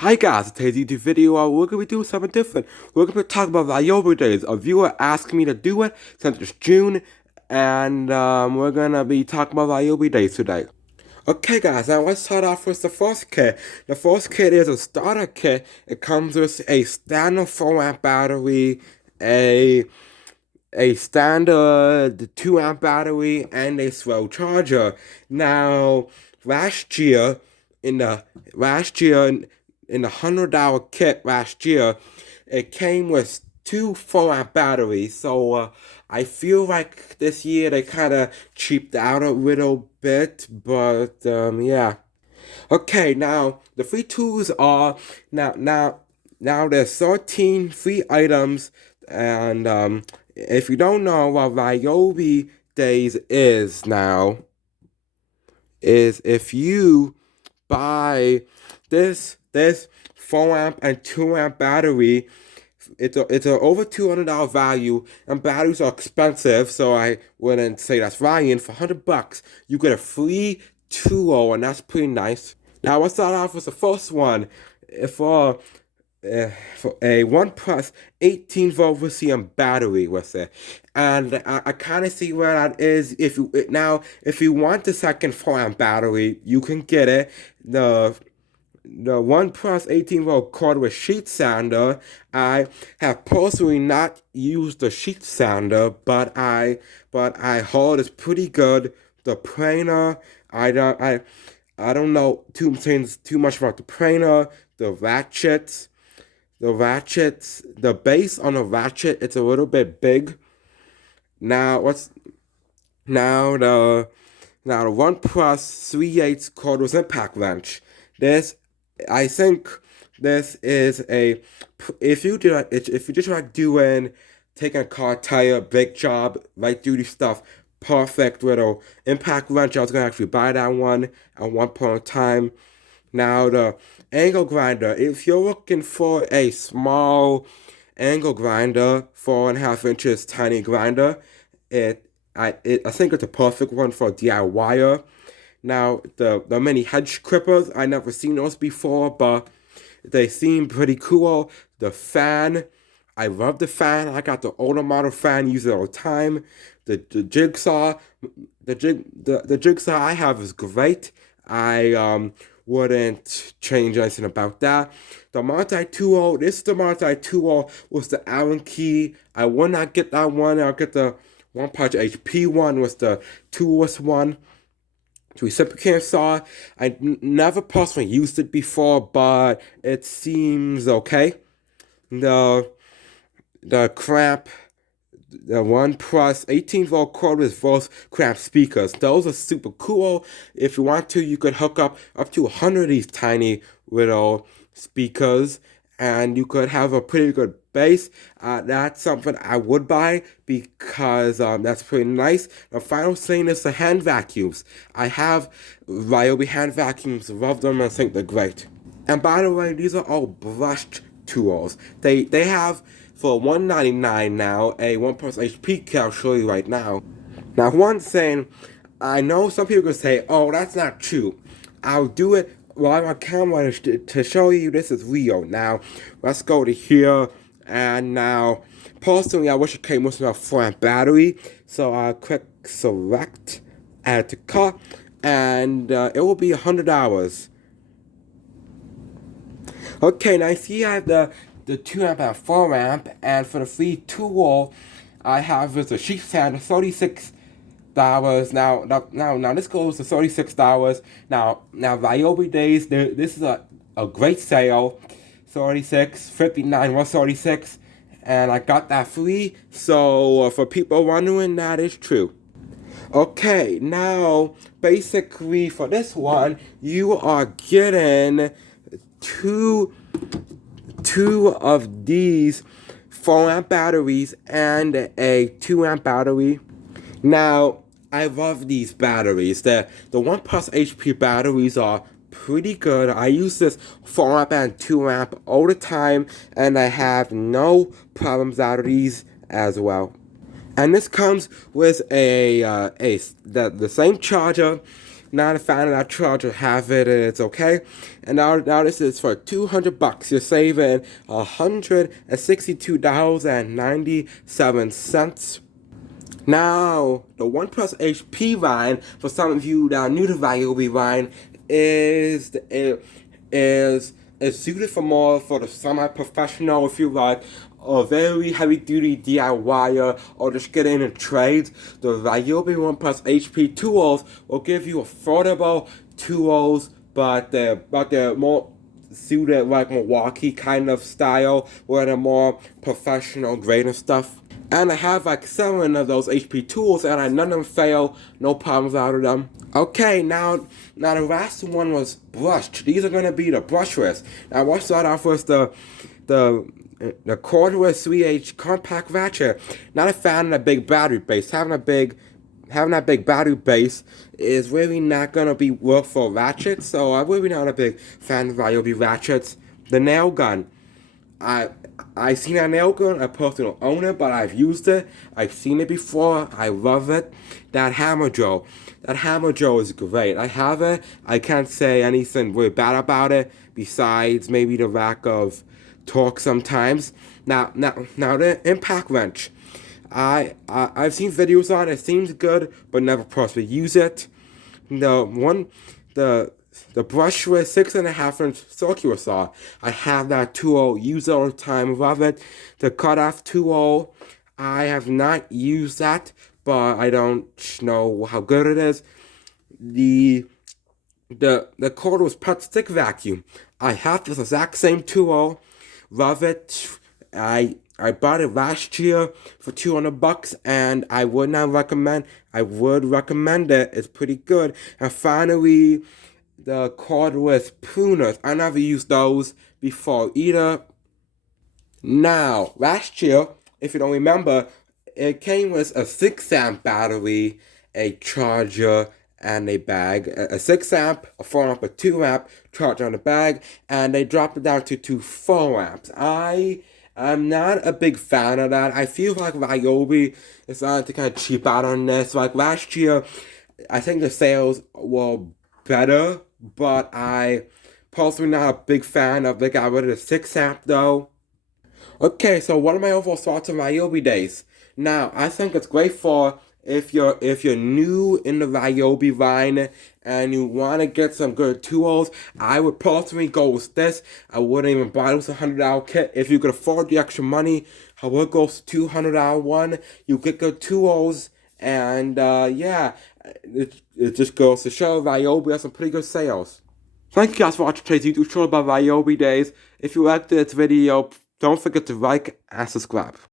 Hi guys, today's YouTube video, we're going to be doing something different. We're going to be talking about Ryobi days. A viewer asked me to do it since it's June, and we're going to be talking about Ryobi days today. Okay guys, now let's start off with the first kit. The first kit is a starter kit. It comes with a standard 4 amp battery, a standard 2 amp battery, and a slow charger. Now, last year, in the $100 kit last year, it came with two 4 amp batteries. So I feel like this year they kind of cheaped out a little bit, but yeah. Okay, now the free tools are now there's 13 free items, and if you don't know what Ryobi Days is now, is if you buy this 4 amp and 2 amp battery, it's a over $200 value, and batteries are expensive, so I wouldn't say that's value. And for $100, you get a free tool, and that's pretty nice. Now let's start off with the first one. For for a OnePlus 18-volt lithium battery with it, and I kind of see where that is. If you want the second 4 amp battery, you can get it. The OnePlus 18-volt cordless sheet sander. I have personally not used the sheet sander, but I heard it's pretty good. The planer, I don't know too much about the planer, the ratchets. The base on the ratchet, it's a little bit big. Now what's now the OnePlus 3/8 cordless impact wrench. I think this is a if you just like doing taking a car tire, big job, light duty stuff, perfect little impact wrench. I was gonna actually buy that one at one point in time. Now the angle grinder. If you're looking for a small angle grinder, 4.5 inches, tiny grinder, I think it's a perfect one for a DIYer. Now the mini hedge clippers, I never seen those before, but they seem pretty cool. The fan, I love the fan. I got the older model fan, use it all the time. The jigsaw, the jigsaw I have is great. I wouldn't change anything about that. The multi-tool, this is the multi-tool with the Allen key. I would not get that one. I'll get the One Punch HP one with the toolless one. To reciprocating saw, never personally used it before, but it seems okay. The clamp, the OnePlus 18-volt cordless voice clamp speakers. Those are super cool. If you want to, you could hook up to 100 of these tiny little speakers, and you could have a pretty good bass. That's something I would buy because that's pretty nice. The final thing is the hand vacuums. I have Ryobi hand vacuums, love them, and think they're great. And by the way, these are all brushed tools. They have for $199 now a OnePlus HP kit. I'll show you right now. Now, one thing, I know some people can say, "Oh, that's not true." I'll do it while on camera to show you this is real. Now, let's go to here. And now, personally, I wish it came with a 4 amp battery. So I'll click select, add to cart, and it will be $100. Okay, now I see I have the 2 amp and 4 amp, and for the free tool, I have with the sheet sander, $36. Now this goes to $36. Now Ryobi days, this is a great sale. 36, 59, 136, and I got that free. So for people wondering, that is true. Okay, now basically for this one, you are getting two of these 4 amp batteries and a 2 amp battery. Now, I love these batteries. The OnePlus HP batteries are pretty good. I use this 4 amp and 2 amp all the time, and I have no problems out of these as well. And this comes with the same charger not a fan of that charger. Have it, it's okay. And now this is for $200. You're saving $162.97. Now, the OnePlus HP line, for some of you that are new to Ryobi line, is suited for more for the semi-professional, if you like, a very heavy-duty DIYer, or just get in and trade. The Ryobi OnePlus HP tools will give you affordable tools, but they're more suited like Milwaukee kind of style, where they're more professional grade and stuff. And I have like 7 of those HP tools, and none of them fail, no problems out of them. Okay, now the last one was brushed. These are gonna be the brushless. Now we'll start off with the cordless 3H compact ratchet. Not a fan of the big battery base. Having that big battery base is really not gonna be work for ratchets. So I'm really not a big fan of Ryobi ratchets. The nail gun. I've seen that nail gun. I personally don't own it, but I've used it. I've seen it before. I love it. That hammer drill. That hammer drill is great. I have it. I can't say anything really bad about it, besides maybe the lack of torque sometimes. Now the impact wrench. I've seen videos on it. It seems good, but never personally use it. The brushless 6.5-inch circular saw. I have that tool, use it all the time, love it. The cutoff tool, I have not used that, but I don't know how good it is. The cordless pet stick vacuum. I have this exact same tool, love it. I bought it last year for $200, and I would recommend it. It's pretty good. And finally, the cordless pruners. I never used those before either. Now, last year, if you don't remember, it came with a 6-amp battery, a charger, and a bag. A 6-amp, a 4-amp, a 2-amp charger on the bag, and they dropped it down to 4 amps. I'm not a big fan of that. I feel like Ryobi is starting to kind of cheap out on this. Like last year, I think the sales were better, but I personally not a big fan of they got rid of the 6-amp though. Okay, so what are my overall thoughts on Ryobi days? Now, I think it's great for if you're new in the Ryobi line and you want to get some good tools. I would personally go with this. I wouldn't even buy this $100 kit. If you could afford the extra money, I would go with $200 one. You get good tools, and yeah, it just goes to show Ryobi has some pretty good sales. Thank you guys for watching today's YouTube show about Ryobi days. If you liked this video, don't forget to like and subscribe.